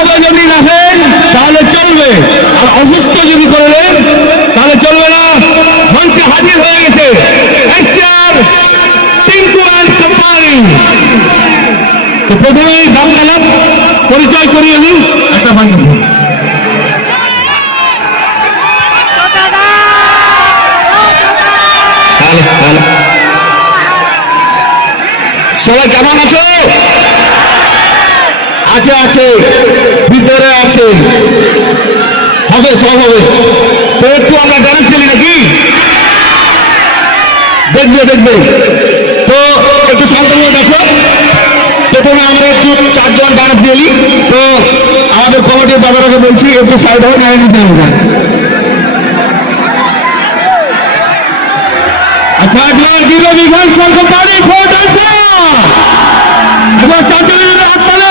সবাই যদি রাখেন তাহলে চলবে, আর অসুস্থ যদি করলেন তাহলে চলবে না। মঞ্চে হাজির হয়ে গেছে এসটিআর টিঙ্কু অ্যান্ড কোম্পানি। তো প্রথমেই বাংলার পরিচয় করিয়ে দিন একটা মাইক্রোফোন। সবাই কেমন আছো? আছে আছে, ভিতরে আছে, হবে সব হবে। তো একটু আমরা ডান্স খেলি নাকি? দেখবে দেখবে তো একটু শান্তভাবে দেখো। প্রথমে আমরা একটু চারজন ডান্স দিলি, তো আমাদের কমিটির দাদারাকে বলছি একটু সাইড হয়ে নেমে নিতে হবে। আচ্ছা, বিধানসভা কোম্পানি এবার চারজনের হাত তালে।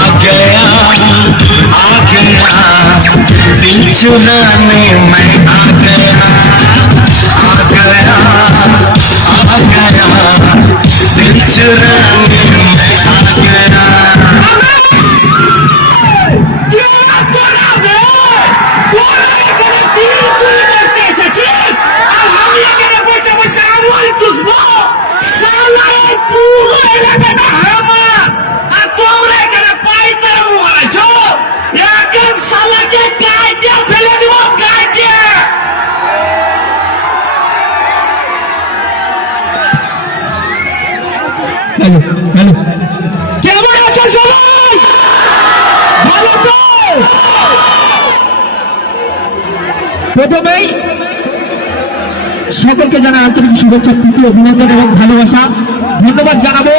चुराने मैं आ गया दिल चुराने मैं आ गया। কেমন আছো সবাই? ভালো তো? প্রথমেই সকলকে জানাই আন্তরিক শুভেচ্ছা, প্রীতি, অভিনন্দন এবং ভালোবাসা। ধন্যবাদ জানাবো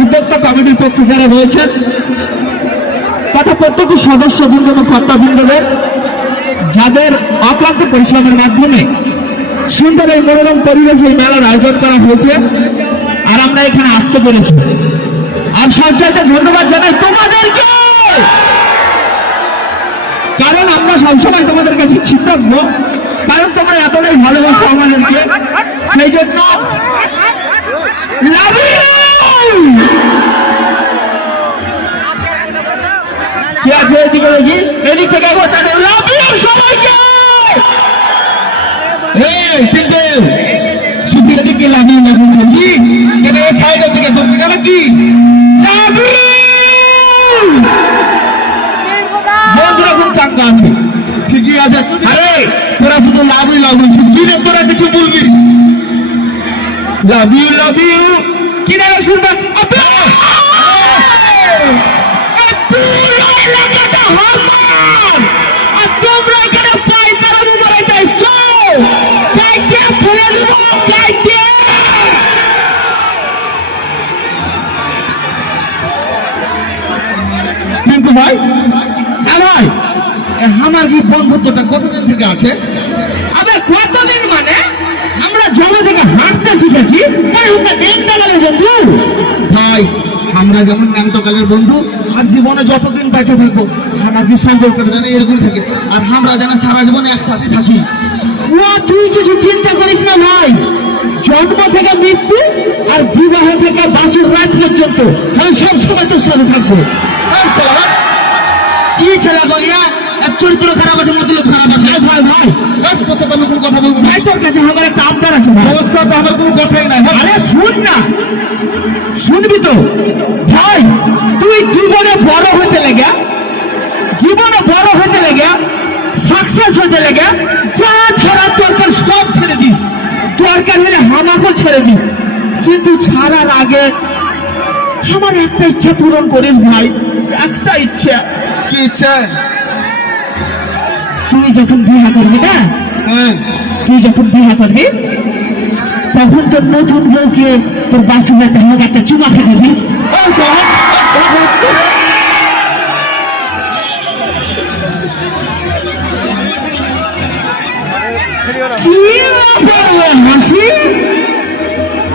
উদ্যোক্তা কমিটির পক্ষে যারা রয়েছেন তথা প্রত্যেকটি সদস্যবৃন্দ এবং কর্তাবৃন্দদের যাদের অক্লান্ত পরিশ্রমের মাধ্যমে সুন্দর এই মনোরম পরিবেশে এই মেলার আয়োজন করা হয়েছে আর আমরা এখানে আসতে পেরেছি। আর সবচাইতে ধন্যবাদ জানাই তোমাদেরকে, কারণ আমরা সবসময় তোমাদের কাছে কৃতজ্ঞ, কারণ তোমরা এতটাই ভালোবাসো আমাদেরকে। সেই জন্য love you! কি আছে এদিকে দেখি, এদিক থেকে বাঁচাতে লাভ ইউ সবাইকে। এই কিন্তু শুধু এদিকে লাগিয়ে লাগুন কি কেন এই সাইডের দিকে ঢুকবে গেল কি লাভ ইউ বন্ধুরা, খুব চাঙ্গা আছে। ঠিকই আছে। আরে তোরা শুধু লাভই লাভ শুনবি না, তোরা কিছু বলবি। লাভ ইউ কি না শুনবেন এলাকাটা আমার, আর তোমরা এখানে পাইকারি বেড়াইতে এসছো, কাইটে ফেলে দেব কাইটে। টিঙ্কু ভাই, হ্যাঁ ভাই, আমার কি বন্ধুত্বটা কতদিন থেকে আছে? আবার কতদিন মানে আমরা জমি থেকে হাঁটতে শিখেছি, গেলে বন্ধু। ভাই আমরা যেমন ন্যাংটকালের বন্ধু, আর জীবনে যতদিন বেঁচে থাকবো আমার কি সম্পর্কটা যেন এরকম থাকে, আর আমরা যেন সারা জীবনে একসাথে থাকি। ও তুই কিছু চিন্তা করিস না ভাই, জন্ম থেকে মৃত্যু আর বিবাহ থেকে বাসুর রাত পর্যন্ত আমি সবসময় তোর সাথে থাকবো। এই শালা, কি ছেলে গো ইয়া? এক চরিত্র খারাপ আছে, মতলব খারাপ আছে। ভাই ভাই এই তোর সাথে আমি কোনো কথা বলবো না। ভাই, তোর কাছে আমার একটা আবদার আছে ভাই। তোর সাথে আমার কোনো কথাই নাই। আরে শুন না, শুনবি তো ভাই, তুই জীবনে বড় হতে লেগে, জীবনে বড় হতে লেগে, সাকসেস হতে লেগে যা ছাড়ার দরকার সব ছেড়ে দিস, দরকার হলে আমাকেও ছেড়ে দিস, কিন্তু ছাড়ার আগে আমার একটা ইচ্ছা পূরণ করিস ভাই, একটা ইচ্ছা। কি ইচ্ছা? তুই যখন বিয়ে করবি না, হ্যাঁ, তুই যখন বিয়ে করবি তখন তোর নতুন বউকে তোর বাসুর রাতে আমাকে একটা চুমা খেতে দিস। কি ব্যাপার রে হাসি,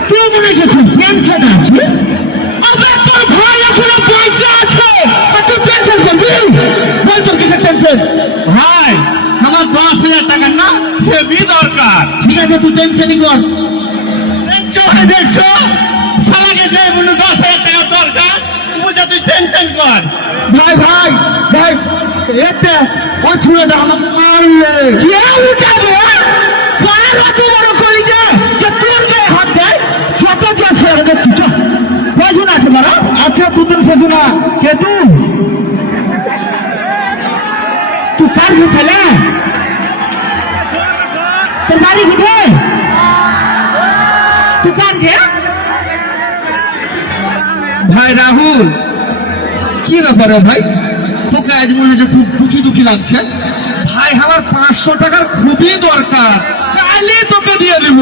তুই মনে হচ্ছে খুব টেনশন আছিস? আবার তোর ভাই এখনো বেঁচে আছে আর তুই টেনশন করবি? বল তোর কিসের টেনশন? ভাই আমার 10,000 টাকা না হেভি দরকার। ঠিক আছে, তুই টেনশনই কর। দেখছো দেখছো, শালাকে যে বললো 10,000 টাকা দরকার, বুঝা তুই টেনশন কর। ভাই ভাই ভাই, এতে ওই ছেলেটা আমাকে মারলে। কে উঠাবে? কার এত বড় কলিজা যে তোর গায়ে হাত দেয়? ছোট যা ছেড়ে দিচ্ছি, চ। কয়জন আছে বলো? আচ্ছা 2-3 জন। কে তুই? তুই কার ছেলে? তোর বাড়ি কোথায়? তুই কার গে? ভাই রাহুল, কি ব্যাপারে ভাই? তোকে আজ মনে হচ্ছে খুব দুঃখী দুঃখী লাগছে। ভাই আমার 500 টাকার খুবই দরকার, কালই তোকে দিয়ে দেব।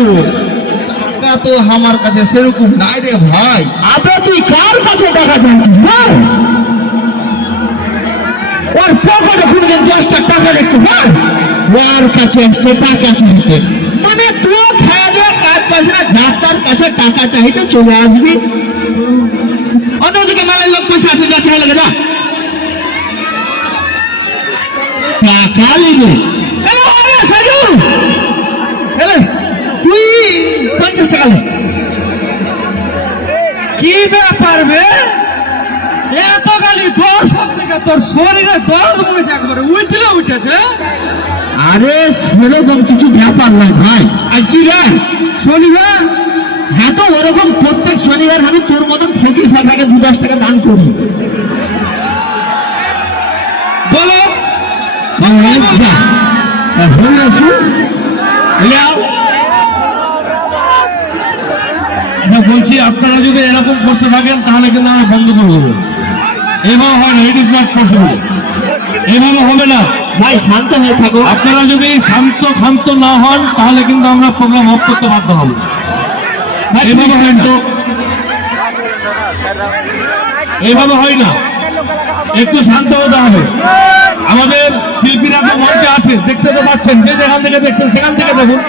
টাকা তো আমার কাছে সেরকম নাই রে ভাই। আবে তুই কার কাছে টাকা চাইছিস? বল। ওর পকেটে কোনদিন 10টা টাকা দেখতে পাস? ওর কাছে এসছে টাকা চাইতে, মানে তুই খেয়ে দিয়ে কাজ পাস না, যার কাছে টাকা চাইতে চলে আসবি। অন্যদিকে মেলার লোক বসে আছে, যা চাই লাগে যা টাকা নিবে। তুই 50 টাকা লে। কি ব্যাপার বে? এত গালি দর্শক থেকে তোর শরীরে দর্দ উঠেছে, একবারে উঠলে উঠেছে। আরে সেরকম কিছু ব্যাপার না ভাই। আজ কি রে? শনিবার? হ্যাঁ, তো ওরকম প্রত্যেক শনিবার আমি তোর মতন ফকির ফাঁকাকে 2-10 টাকা দান করি। বলো বলছি, আপনারা যদি এরকম করতে থাকেন তাহলে কিন্তু আমরা বন্ধ করে দেবো। এভাবে হয় না, ইট ইজ নট পসিবল। এভাবে হবে না ভাই, শান্ত হয়ে থাকো। আপনারা যদি শান্ত ক্ষান্ত না হন তাহলে কিন্তু আমরা প্রোগ্রাম অফ করতে বাধ্য হব। এভাবে হয় না, এভাবে হয় না, একটু শান্ত হতে হবে। আমাদের শিল্পীরা তো মঞ্চে আছে। দেখতে তো পাচ্ছেন, যে যেখান থেকে দেখছেন সেখান থেকে দেখুন,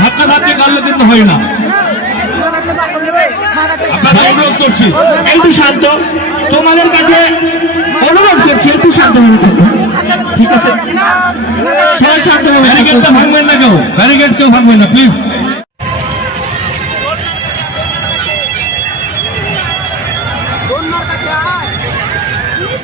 ধাক্কা ধাক্কি কাটলে কিন্তু হয় না। আপনারা অনুরোধ করছি, একটু শান্ত, তোমাদের কাছে অনুরোধ করছি একটু শান্তভাবে থাকো, ঠিক আছে? সবাই শান্তভাবে ব্যারিকেডটা থাকো। ভাঙবেন না কেউ, ব্যারিকেড কেউ ভাঙবেন না প্লিজ।